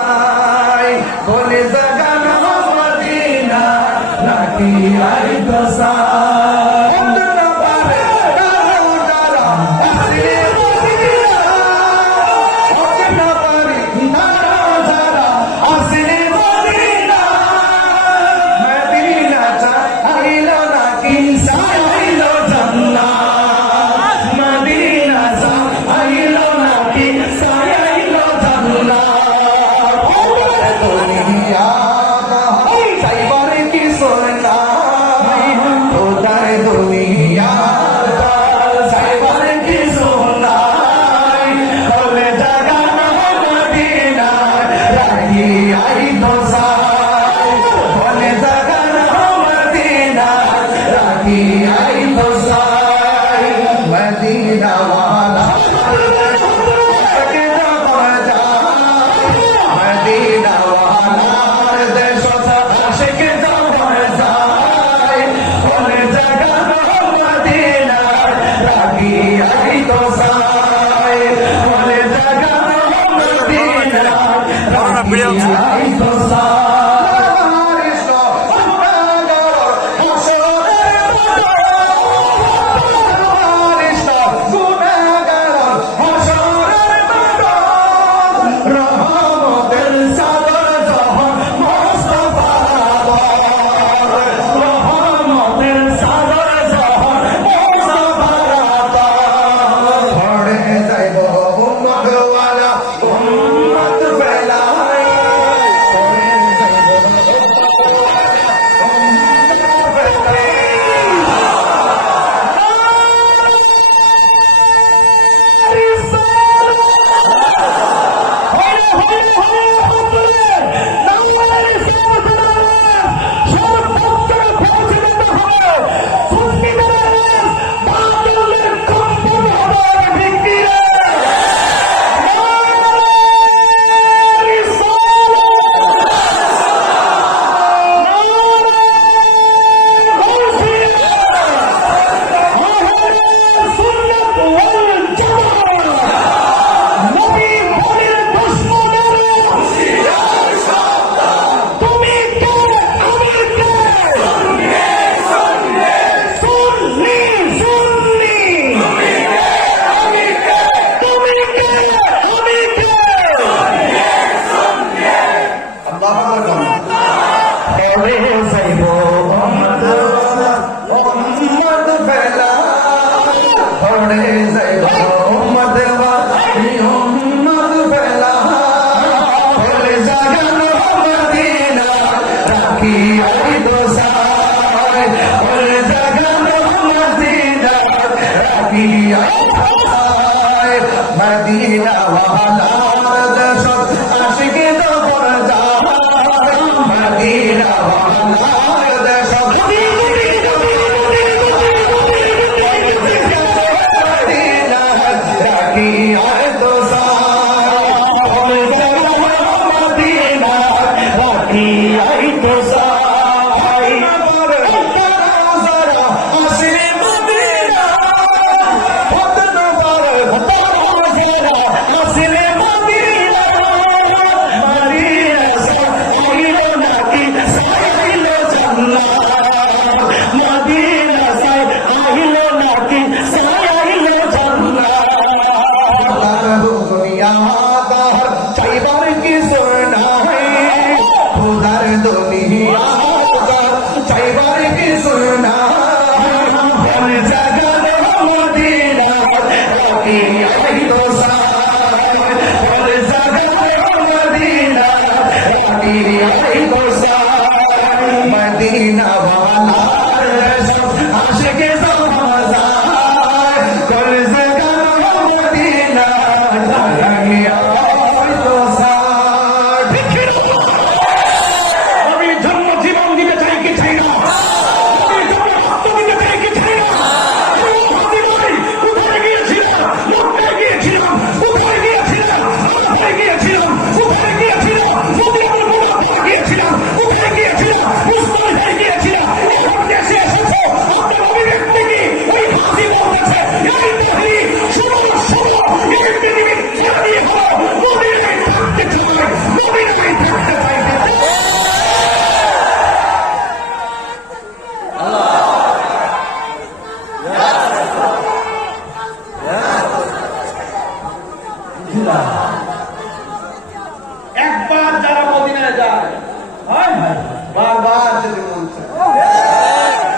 সাই বলে জাগানো মদিনা নাকি আই তো সাই না পারে কারো যারা আসলে মদিনা না পারে কারো যারা আসলে মদিনা মদিনা চাইলো নাকি চাইলো জান্নাত মদিনা চাইলো নাকি চাইলো জান্নাত দুনিয়া সাইবার কি সোনা ওদার দুনিয়া সাইবার কি সোনা বলে জাগানো মদিনা রাখি আই তো সাই বলে জাগানো মদিনা রাখি আই তো সাই মদিনা ওয়ালা মদিনা ওয়ালার দেশ আশিক জমর যায় বলে জাগানো মদিনা রাখি আই তো সাই বলে জাগানো মদিনা রাখি আই তো সাই মদিনা ওয়ালার দেশ আশিক জমর যায় মদিনা ওয়ালার দেশ মদিনা রাখি আই তো সাই বলে জাগানো মদিনা রাখি আই তো সাই আসলে একবার যারা মদিনায় যায় হয় বারবার যেতে মন চায়।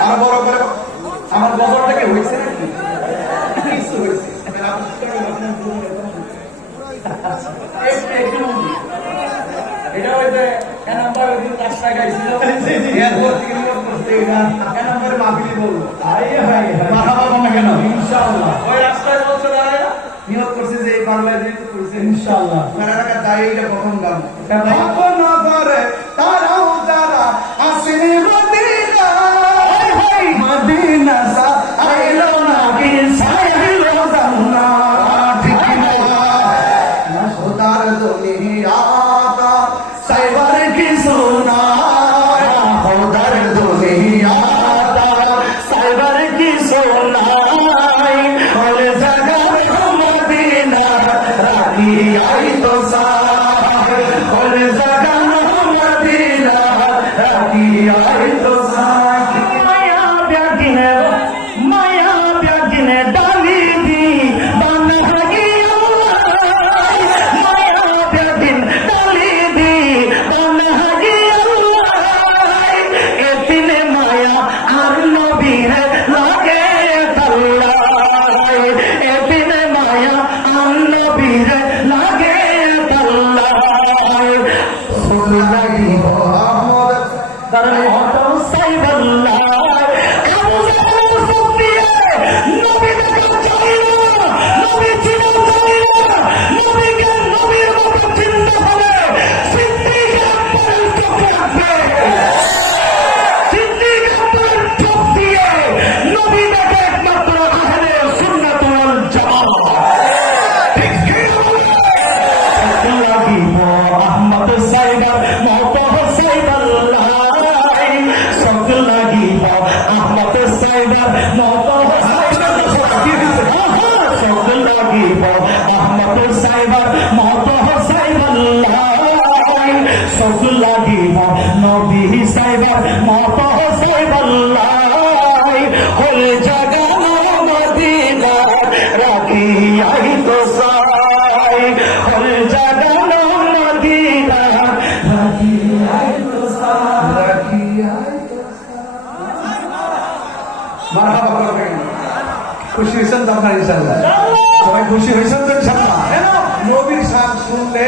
আর বড় করে আমার বদরটাকে হয়েছে নাকি কিছু হয়েছে এটা হইতে কেন নাম্বার ওইদিন রাস্তায় গাইছিল এয়ারপোর্ট থেকে নিয়োগ করতে কেন নাম্বারে মাহফিলি বলবো মাথা পাবো না কেন ইনশাআল্লাহ ওই রাস্তায় বলছে দাঁড়ায় নিয়োগ করছে যে এই বাংলায় নিয়োগ করছে ইনশাআল্লাহ আপনারা দাঁড়িয়ে প্রথম গান এখন নজরে তারাও যারা আসেনি মদিনা মদিনা সা আইলো নাকি সাইলো জান্নাত ঠিক না খোদার দুনিয়াটা সাইবার কি সোনা খোদার দুনিয়া সাইবার কি সোনা হল জাগার মদিনা রাখি আই তো সা হল জাগার মদিনা রাখি আই তো সা মায়া ব্যাগিনে ডালি দি বান হাগি মায়া ব্যাগিন ডালি দি বান হাগি এতিনে মায়া আর নবীরে লাগে আল্লাহ এতিনে মায়া আর নবীরে লাগে আল্লাহ সুবহানাল্লাহি আহমদ দারুল হতো সাইবাল্লাহ নবী সাইবার মত সাইবাল্লাহ হল জাগানো মদিনা রাখি আই তো সাই হল জাগানো মদিনা রাখি আই তো সাই মারহাবা করবেন খুশি হয়েছেন তো আপনার ইনশাআল্লাহ সবাই খুশি হয়েছেন তো ইনশাআল্লাহ নবীর শান শুনলে